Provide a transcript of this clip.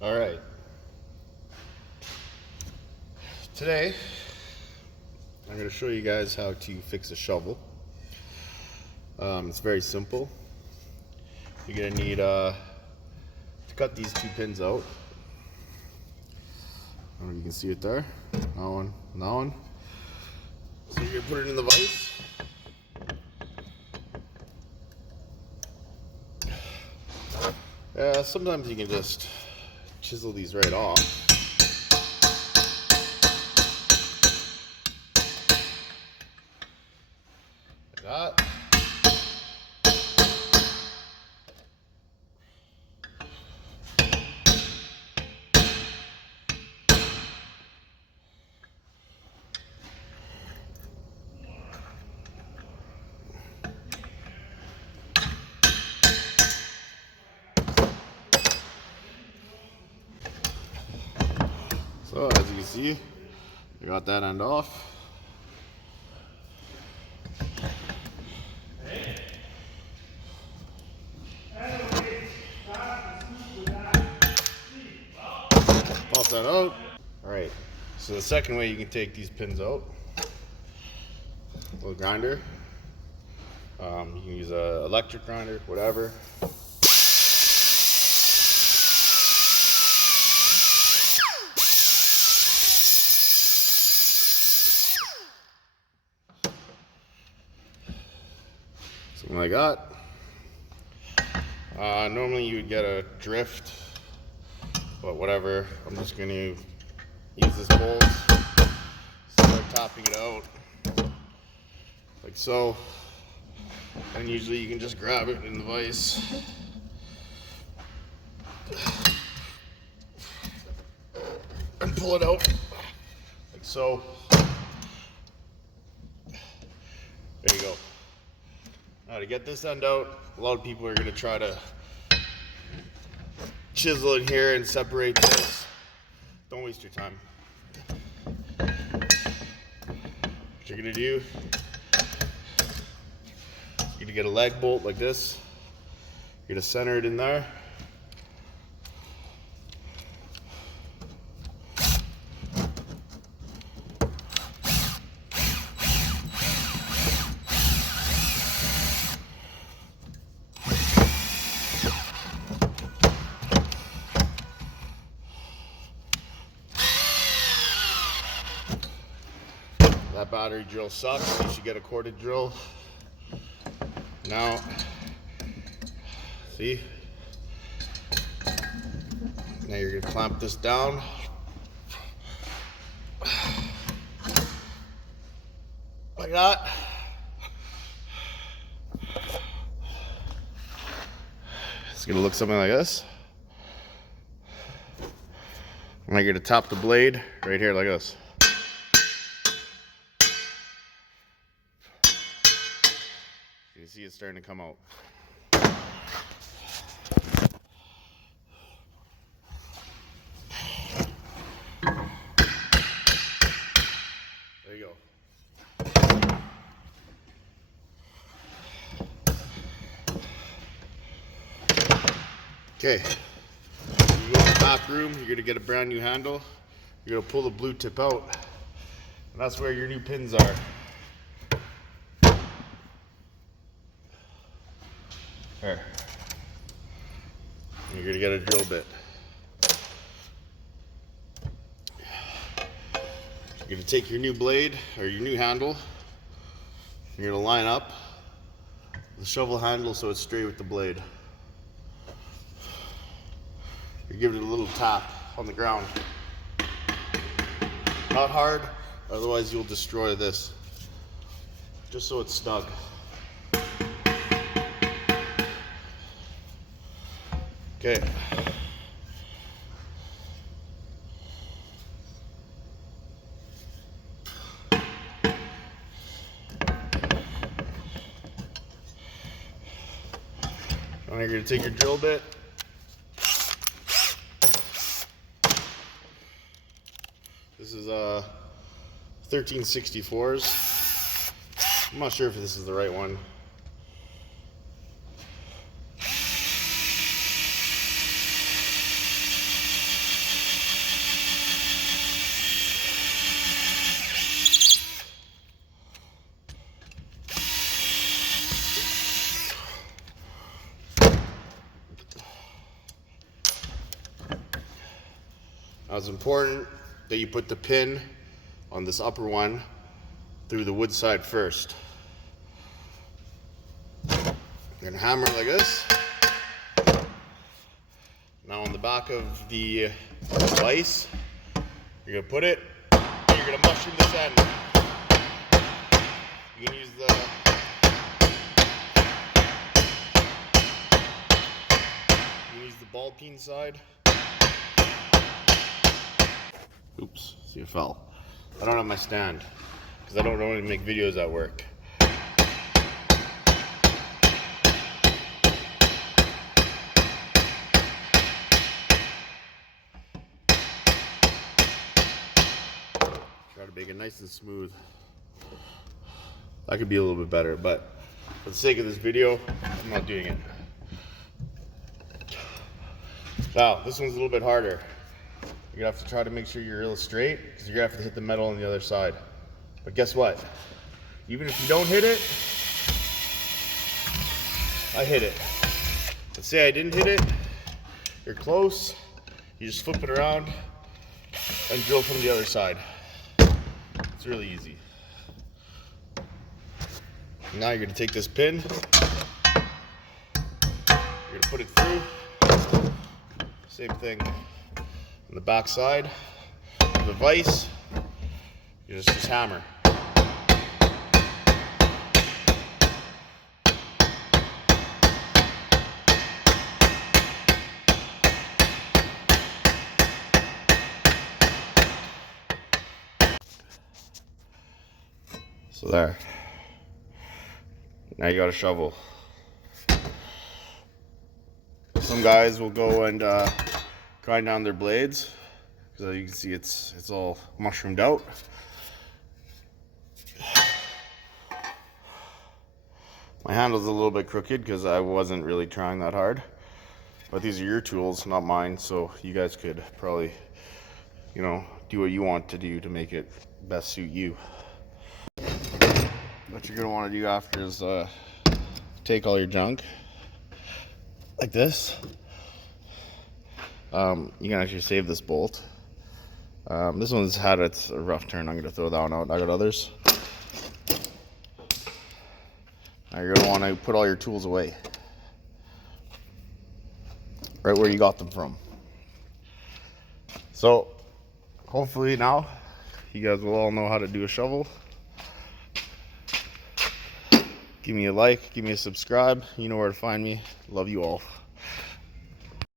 All right. Today, I'm going to show you guys how to fix a shovel. It's very simple. You're going to need to cut these two pins out. I don't know if you can see it there. That one, and that one. So you're going to put it in the vise. Sometimes you can just chisel these right off. Like that. So as you can see, I got that end off. Pop that out. All right, so the second way you can take these pins out, a little grinder. You can use an electric grinder, whatever. Something like that. Normally you would get a drift, but whatever. I'm just going to use this bolt, start topping it out, like so. And usually you can just grab it in the vise. And pull it out, like so. There you go. Now to get this end out, a lot of people are going to try to chisel in here and separate this. Don't waste your time. What you're going to do, you're going to get a lag bolt like this. You're going to center it in there. That battery drill sucks. You should get a corded drill. Now, see? Now you're gonna clamp this down. Like that. It's gonna look something like this. And now you're gonna top the blade right here like this. You see it's starting to come out. There you go. Okay. You go to the back room, you're gonna get a brand new handle. You're gonna pull the blue tip out. And that's where your new pins are. There. You're gonna get a drill bit. You're gonna take your new blade or your new handle. You're gonna line up the shovel handle so it's straight with the blade. You give it a little tap on the ground. Not hard, otherwise you'll destroy this. Just so it's snug. Okay. Now you're going to take your drill bit. This is 1364s. I'm not sure if this is the right one. it's important that you put the pin on this upper one through the wood side first. You're gonna hammer like this. Now on the back of the vise, you're gonna put it, and you're gonna mushroom this end. You can use the ball peen side. Oops, see it fell. I don't have my stand because I don't know how to make videos at work. Try to make it nice and smooth. That could be a little bit better, but for the sake of this video, I'm not doing it. Now, this one's a little bit harder. You're gonna have to try to make sure you're real straight because you're gonna have to hit the metal on the other side. But guess what? Even if you don't hit it, I hit it. Let's say I didn't hit it, you're close, you just flip it around and drill from the other side. It's really easy. Now you're gonna take this pin, you're gonna put it through. Same thing on the back side of the vise. You just hammer. So there. Now you got a shovel. Some guys will go and grind down their blades because you can see it's all mushroomed out. My handle's a little bit crooked because I wasn't really trying that hard, but these are your tools, not mine, so you guys could probably, you know, do what you want to do to make it best suit you. What you're gonna want to do after is take all your junk like this. You can actually save this bolt. This one's had its rough turn. I'm gonna throw that one out. I got others. Now you're gonna want to put all your tools away, right where you got them from. So hopefully now you guys will all know how to do a shovel. Give me a like, give me a subscribe. You know where to find me. Love you all.